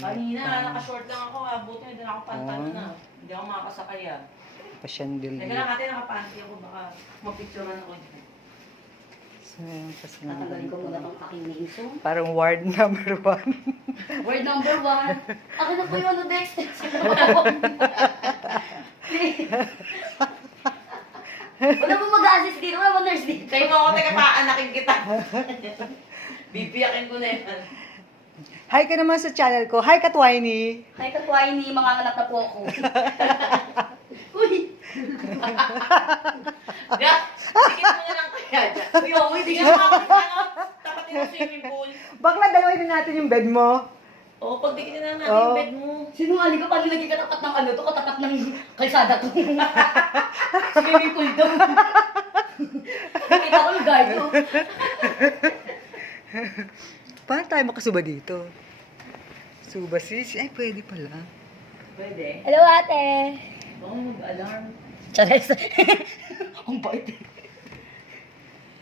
Kanina, naka-short lang ako. Buti na din ako pantalon na. Hindi ako makakasakay ah. Pasyandil. Teka lang ate, nakapanty ako. Baka mapicturean ako dyan. So, ayan, Tatanggalin ko muna tong aking name. So, parang ward number 1. word number 1. Ako na po yung ano, Dexter. Wala mo mag-assist dito. Wala mo nurse dito. Kayo mo ako, teka paanakin kita. Bibiyakin ko na yan. Hi ka naman sa channel ko. Hi, Katwiny. Hi, Katway, ni mga anak na po ako. Uy! Dikit mo na lang kaya dyan. Uy, oh, Hindi hindi ka ka makakasama. Tapatin mo swimming pool. Bakla, dalawin na natin yung bed mo. Oo, pagdikitin na natin yung bed mo. Sinungaling ka, paano naging katapat ng ano to? Katapat ng kalsada to. Swimming pool to. Kita ko yung guard to. Paano tayo makasuba dito? Suba sis? Ay, pwede pala. Pwede. Hello, ate. Baka mag-alarm. Chares. Ang bait.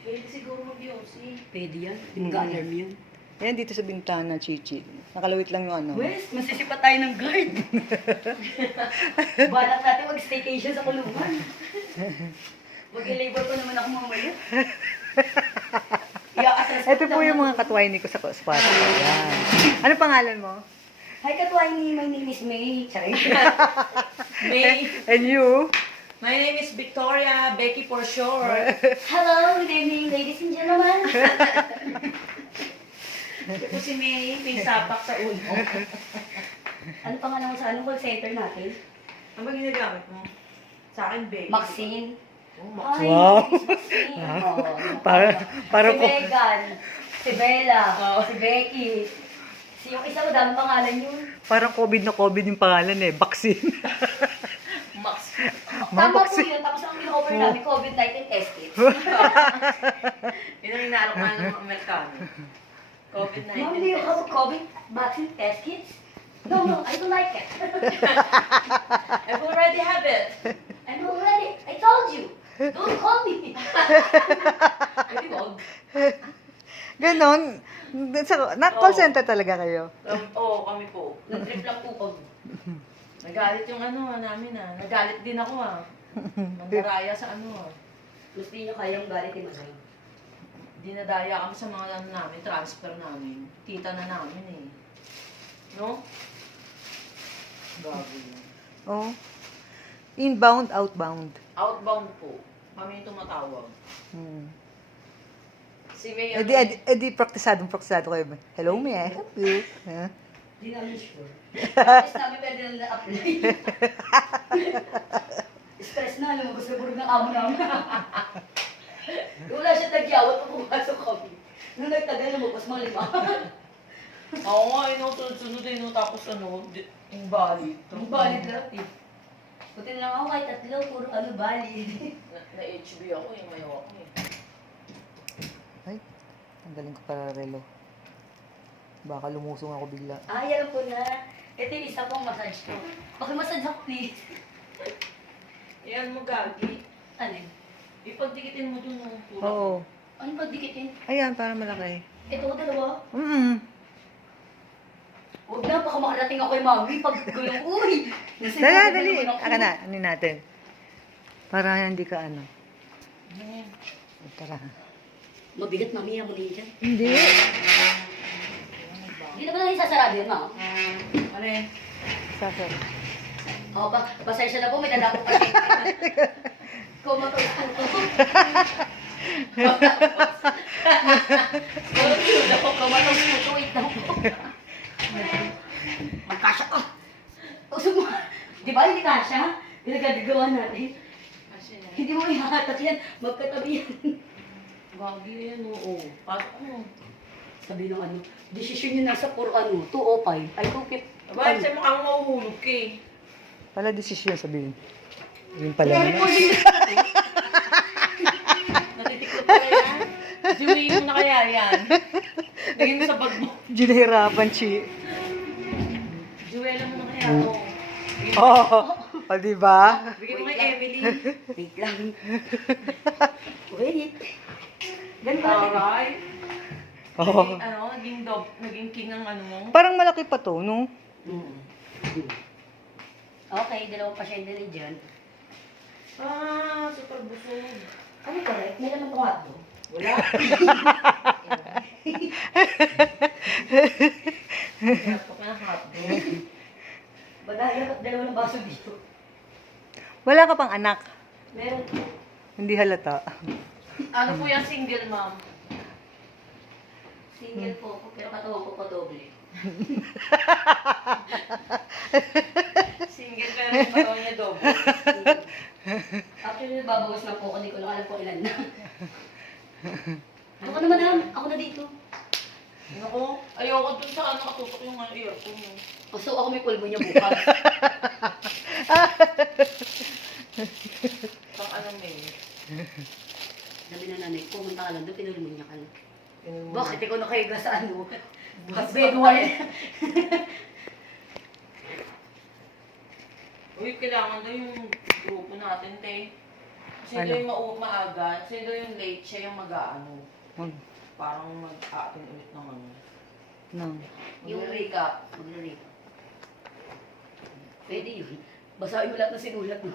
Pwede siguro mag-yosi. Pwede yan. Hindi mag-alarm yan. Ayan, dito sa bintana, Chichi. Nakalawit lang yung ano. Wes, masisipa tayo ng guard. Balak natin mag-staycation sa kulungan. Mag-labor ko naman ako mamaya. Ito po yung mga Katwiny ko sa spot. Ayan. Ano pangalan mo? Hi, Katwiny. My name is May. Charay. May. And you? My name is Victoria, Becky for short. Hello, good evening, ladies and gentlemen. Ito si may sapak sa ulo. Ano pangalan mo sa anong call center natin? Ano ba ginagamit mo? Sa akin, Becky. Maxine. Oh, Ay, Wow. Miss Maxine. Oh, Para si ko. Megan, si Bella, si Becky. Si yung isa, madaming pangalan yun. Parang COVID na COVID yung pangalan eh. Vaccine. Max. Tama po yun. Tapos ang in-offer namin, COVID-19 test kits. Yun ang inaalok nga ng mga Amerikano. COVID-19. Mom, do you have a COVID vaccine test kits? No, I don't like it. I've already have it. I'm already, I told you. Don't call me. Pwede wag. Ganon. Na-call center talaga kayo. Oo, kami po. Nag-trip lang po kami. Nagalit yung ano namin ah. Nagalit din ako ah. Nandaraya sa ano ah. Gusto niyo kayang galit ni Manay. Dinadaya kami sa mga ano namin, transfer namin. Tita na namin eh. No? Gabi yun. Oh. Inbound, outbound. Outbound po. Kami yung tumatawag. Hmm. Si May Edi, praktisado kayo. Hello, may I help you? Huh? Hindi namin sure. Stress namin pwede na na-apply. Stress na, lumabas na burog ng amo namin. Wala siya nagyawat kung pumasok kami. Nung nagtagal, lumabas mga 5. Oo nga, sunod-sunod eh. Tapos ano, yung bali. Ang balit lahat eh. Buti na lang ako kahit tatlo, puro ano balit. Na-HB ako eh, may ako eh. Ay, tanggalin ko para relo. Baka lumusong ako bigla. Alam ko na. Ito yung isa pong massage ko. Massage ako please. Yan mo, Gagi. Ano yun? Ipagdikitin mo dun yung puro. Oo. Ano ba dikitin? Ayan, para malaki. Ito, dalawa. Huwag na, baka makarating ako kay mami pag gulong. Uy! Dali. Aka na, ano natin. Para hindi ka ano. Ayan. Tara. Mabigat mami, mo din dyan. Hindi. Hindi naman lang isasarado yun, ma. Ano yun? Sasar. O, pasensya na po, may dala ko pa siya. Kumatulog po to. Kumatulog po to, wait lang po. Magkasya ko. Usog mo. Di ba hindi kasya? Pinagagawa natin. Kasi na. Hindi mo ihahatak yan. Magkatabi yan. Gagi yan, oo. Pasok mo. Sabi ng ano, desisyon nyo nasa 205. Ay, 250. Bakit siya mukhang mahuhulog ka eh? Pala desisyon sabihin. Yun pala Kaya naman. recording Natitiklop ka yan? Siwiin mo na kaya yan. Lagyan mo sa bag mo. Ginahirapan, Chi. Juwela mo na kaya to. Oo. O, diba? Bigyan mo kay Emily. Wait lang. Wait. Ganun ba? Taray. Oo. Ano, naging king ang ano mo. Parang malaki pa to, no? Mm. Okay, dalawang pasyente na dyan. Super busog. Ano correct? May naman tong hotdog. Wala. Hirap ko na hotdog. Badaya at dalawang baso dito. Wala ka pang anak. Meron po. Hindi halata. Ano po yung single, ma'am? Single po ako, pero katawan ko pa doble. Single pero yung katawan niya doble. Actually, babawas na po ako. Hindi ko lang alam kung ilan na. Ako naman na. Ako na dito. Naku, ayoko dun sa ano katutok yung earphone mo. Oh, so ako may pulbo niya bukas. Pang anong may. Sabi na nanay, pumunta ka lang doon, pinulmunya ka lang. Bakit? Bakit ikaw nakahiga sa ano? Bedwine. Uy, kailangan daw yung grupo natin, te. Kasi Ano? daw yung maaga, kasi daw yung late, siya yung mag-aano. Parang mag-a-attend ulit ng ano. Nang. Yung recap. Magre-rate. Pwede yun. Basahin mo lahat ng sinulat mo.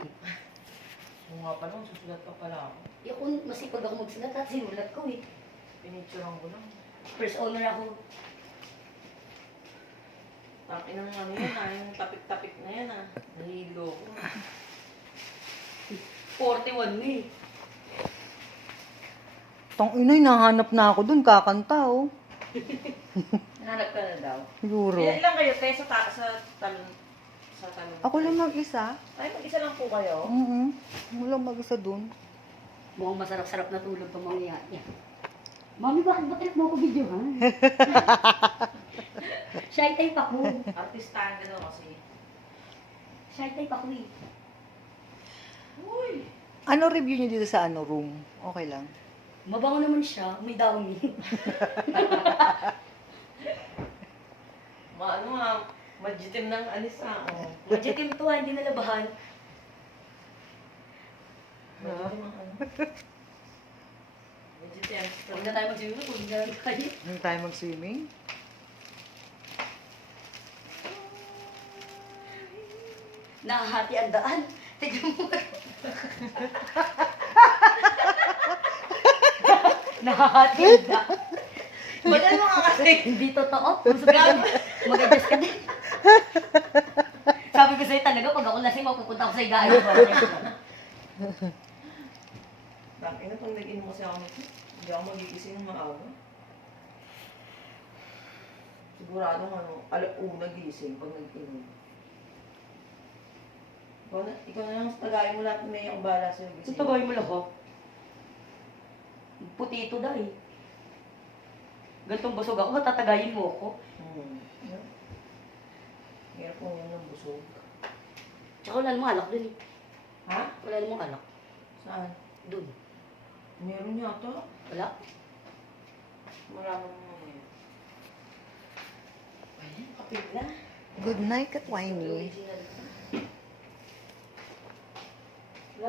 Kung nga pala, susulat pa pala ako. Yung kung masipag ako magsulat at sinulat ko eh. Pinicturean ko lang. First honor ako. Takin ng ano yan, yung tapik-tapik na yan, nahilo ko. 41 na eh. Tang inay, nahanap na ako dun, kakanta oh. Hanap ka na daw. Siguro. Ilan kayo, te, sa talon? Sa talon? Ako lang mag-isa. Ay, mag-isa lang po kayo? Walang mag-isa dun. Mukhang masarap-sarap na tulog itong mga yan. Mami, bakit ba trip mo ako video, ha? Shy type ako. Artistahan ka daw kasi. Shy type ako eh. Uy! Ano review niyo dito sa ano room? Okay lang. Mabango naman siya, may downy. Ano nga, majitim ng anis na ako. Majitim to ha, hindi nalabahan. Majitim ang ano. Majitim. Huwag na tayo mag-swimming, huwag na lang tayo. Hindi tayo mag-swimming. Nakahati ang daan. Tignan mo. Nakahati ang daan. Wala mo ka kasi. Hindi totoo. Mag-adjust ka din. Sabi ko sa'yo talaga, pag ako lasing, mapupunta ako sa higaan. Bakit na pag nag-inom kasi ako nito, hindi ako magigising ng maaga. Sigurado alauna gising pag nag-inom. Ikaw na lang tagayin mo lahat, may ang bala sa'yo gising. Ito gawin mo lang ko. Putito daw eh. Gantong busog ako, matatagayin mo ako. Hirap mo yun ng busog. Tsaka wala namang alak dun eh. Ha? Wala namang alak. Saan? Dun. Meron yata. Wala. Wala mo naman yun. Ayun, kapit na. Good night, Katwiny. Original.